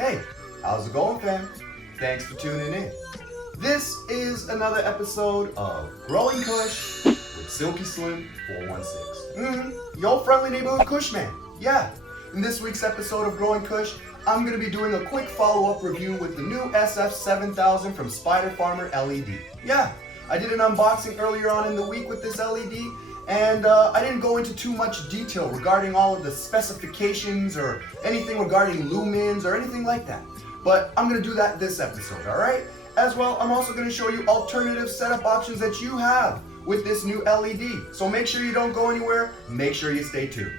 Hey, how's it going, fam? Thanks for tuning in. This is another episode of Growing Kush with Silky Slim 416. Your friendly neighborhood Kush man. Yeah, in this week's episode of Growing Kush, I'm going to be doing a quick follow-up review with the new SF7000 from spiderfarmerled LED. Yeah, I did an unboxing earlier on in the week with this LED, and I didn't go into too much detail regarding all of the specifications or anything regarding lumens or anything like that. But I'm going to do that this episode, alright? As well, I'm also going to show you alternative setup options that you have with this new LED. So make sure you don't go anywhere, make sure you stay tuned.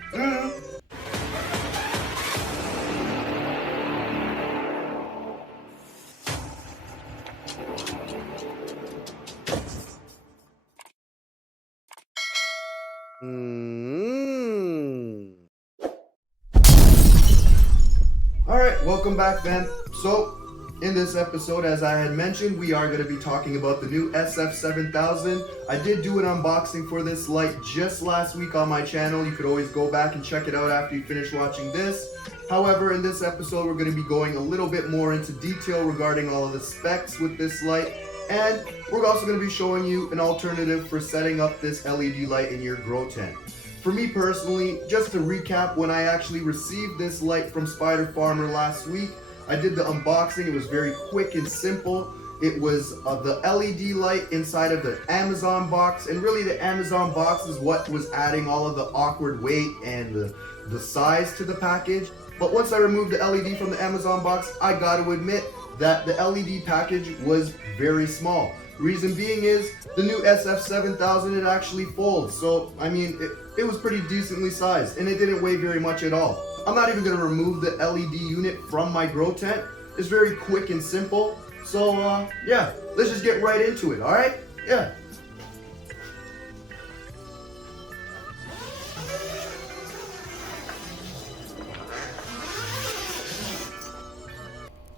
Alright, welcome back, man. So, in this episode, as I had mentioned, we are going to be talking about the new SF7000. I did do an unboxing for this light just last week on my channel. You could always go back and check it out after you finish watching this. However, in this episode, we're going to be going a little bit more into detail regarding all of the specs with this light. And we're also going to be showing you an alternative for setting up this LED light in your grow tent. For me personally, just to recap, when I actually received this light from Spider Farmer last week, I did the unboxing. It was very quick and simple. It was the LED light inside of the Amazon box, and really the Amazon box is what was adding all of the awkward weight and the size to the package. But once I removed the LED from the Amazon box, I got to admit that the LED package was very small. Reason being is the new SF7000, it actually folds. So, I mean, it was pretty decently sized, and it didn't weigh very much at all. I'm not even going to remove the LED unit from my grow tent. It's very quick and simple. So, yeah, let's just get right into it, alright? Yeah.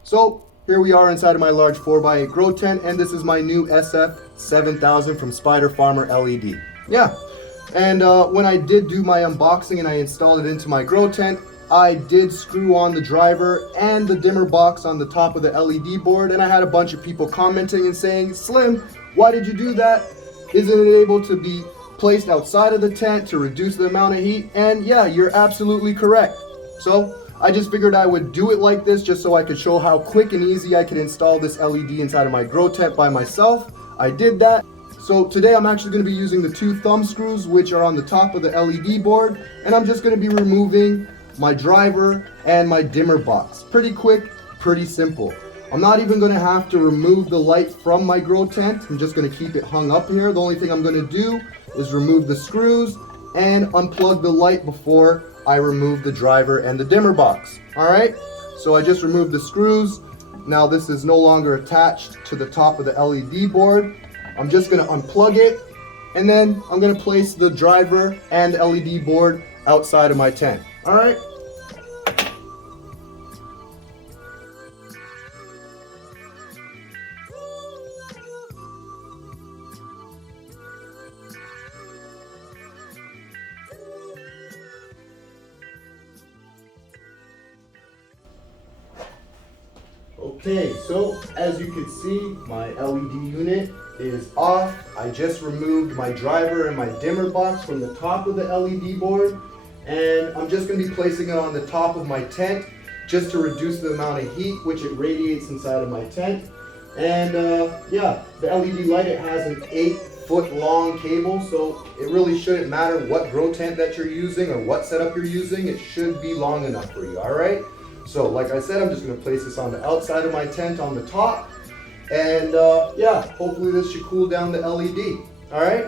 So, here we are inside of my large 4x8 grow tent, and this is my new SF7000 from spiderfarmerled LED. Yeah, and when I did do my unboxing and I installed it into my grow tent, I did screw on the driver and the dimmer box on the top of the LED board, and I had a bunch of people commenting and saying, Slim, why did you do that? Isn't it able to be placed outside of the tent to reduce the amount of heat? And yeah, you're absolutely correct. So I just figured I would do it like this just so I could show how quick and easy I could install this LED inside of my grow tent by myself. I did that. So today I'm actually going to be using the 2 thumb screws which are on the top of the LED board, and I'm just going to be removing my driver and my dimmer box. Pretty quick, pretty simple. I'm not even going to have to remove the light from my grow tent. I'm just going to keep it hung up here. The only thing I'm going to do is remove the screws and unplug the light before I remove the driver and the dimmer box. Alright, so I just removed the screws. Now this is no longer attached to the top of the LED board. I'm just going to unplug it, and then I'm going to place the driver and the LED board outside of my tent. Alright. Okay, so as you can see, my LED unit is off. I just removed my driver and my dimmer box from the top of the LED board, and I'm just going to be placing it on the top of my tent just to reduce the amount of heat which it radiates inside of my tent. And yeah, the LED light, it has an 8-foot long cable, so it really shouldn't matter what grow tent that you're using or what setup you're using. It should be long enough for you, alright? So like I said, I'm just going to place this on the outside of my tent on the top, and yeah, hopefully this should cool down the LED, alright?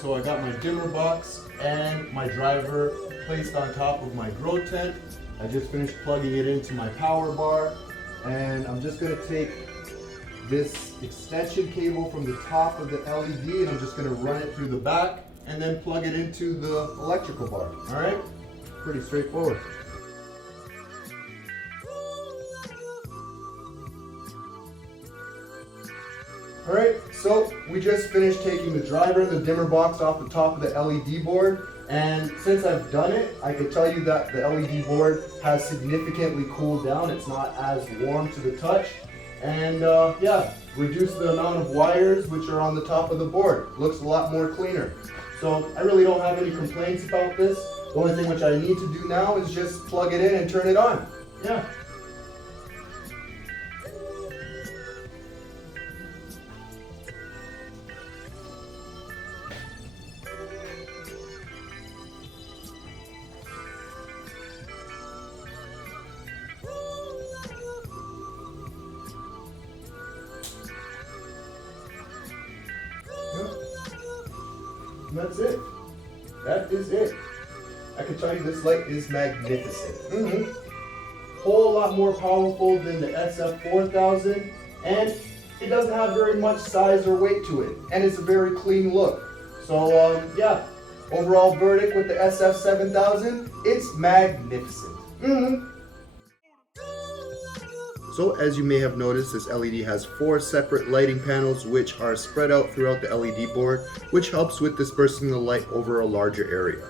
So I got my dimmer box and my driver placed on top of my grow tent. I just finished plugging it into my power bar, and I'm just going to take this extension cable from the top of the LED, and I'm just going to run it through the back and then plug it into the electrical bar. All right, pretty straightforward. All right, so we just finished taking the driver and the dimmer box off the top of the LED board, and since I've done it, I can tell you that the LED board has significantly cooled down. It's not as warm to the touch, and yeah, reduced the amount of wires which are on the top of the board. Looks a lot more cleaner. So I really don't have any complaints about this. The only thing which I need to do now is just plug it in and turn it on. Yeah. And that's it. That is it. I can tell you this light is magnificent. Whole lot more powerful than the SF4000, and it doesn't have very much size or weight to it, and it's a very clean look. So yeah, overall verdict with the SF7000, it's magnificent. So as you may have noticed, this LED has 4 separate lighting panels which are spread out throughout the LED board, which helps with dispersing the light over a larger area.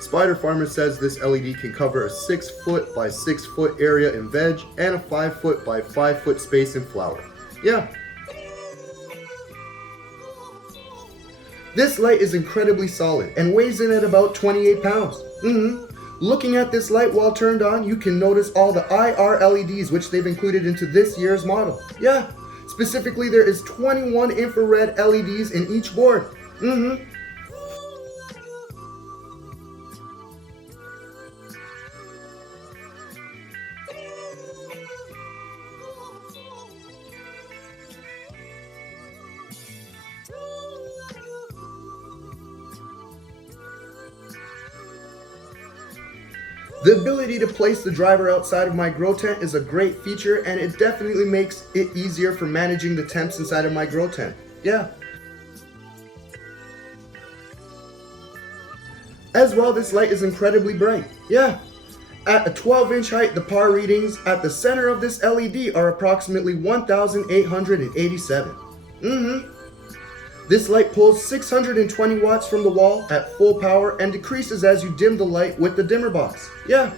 Spider Farmer says this LED can cover a 6 foot by 6 foot area in veg and a 5 foot by 5 foot space in flower. Yeah. This light is incredibly solid and weighs in at about 28 pounds. Looking at this light while turned on, you can notice all the IR LEDs which they've included into this year's model. Yeah, specifically there is 21 infrared LEDs in each board. The ability to place the driver outside of my grow tent is a great feature, and it definitely makes it easier for managing the temps inside of my grow tent. Yeah. As well, this light is incredibly bright. Yeah. At a 12-inch height, the par readings at the center of this LED are approximately 1,887. This light pulls 620 watts from the wall at full power and decreases as you dim the light with the dimmer box. Yeah.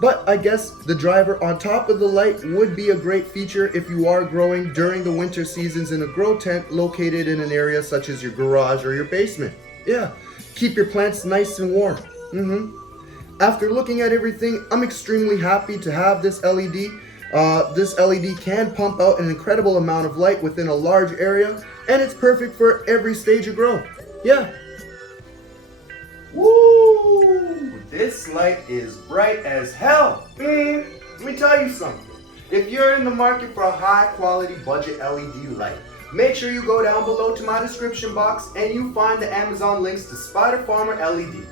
But I guess the driver on top of the light would be a great feature if you are growing during the winter seasons in a grow tent located in an area such as your garage or your basement. Yeah. Keep your plants nice and warm. After looking at everything, I'm extremely happy to have this LED. This LED can pump out an incredible amount of light within a large area, and it's perfect for every stage of growth. Yeah. Woo! This light is bright as hell. Let me tell you something. If you're in the market for a high quality budget LED light, make sure you go down below to my description box and you find the Amazon links to Spider Farmer LED.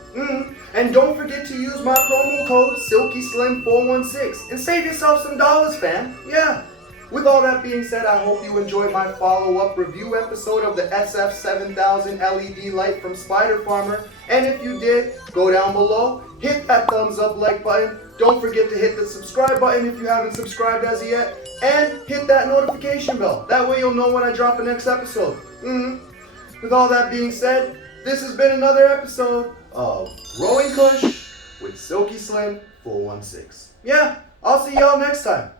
And don't forget to use my promo code SilkySlim416 and save yourself some dollars, fam. Yeah. With all that being said, I hope you enjoyed my follow-up review episode of the SF7000 LED light from Spider Farmer. And if you did, go down below, hit that thumbs up like button. Don't forget to hit the subscribe button if you haven't subscribed as yet. And hit that notification bell. That way you'll know when I drop the next episode. With all that being said, this has been another episode of Growing Kush with Silky Slim 416. Yeah, I'll see y'all next time.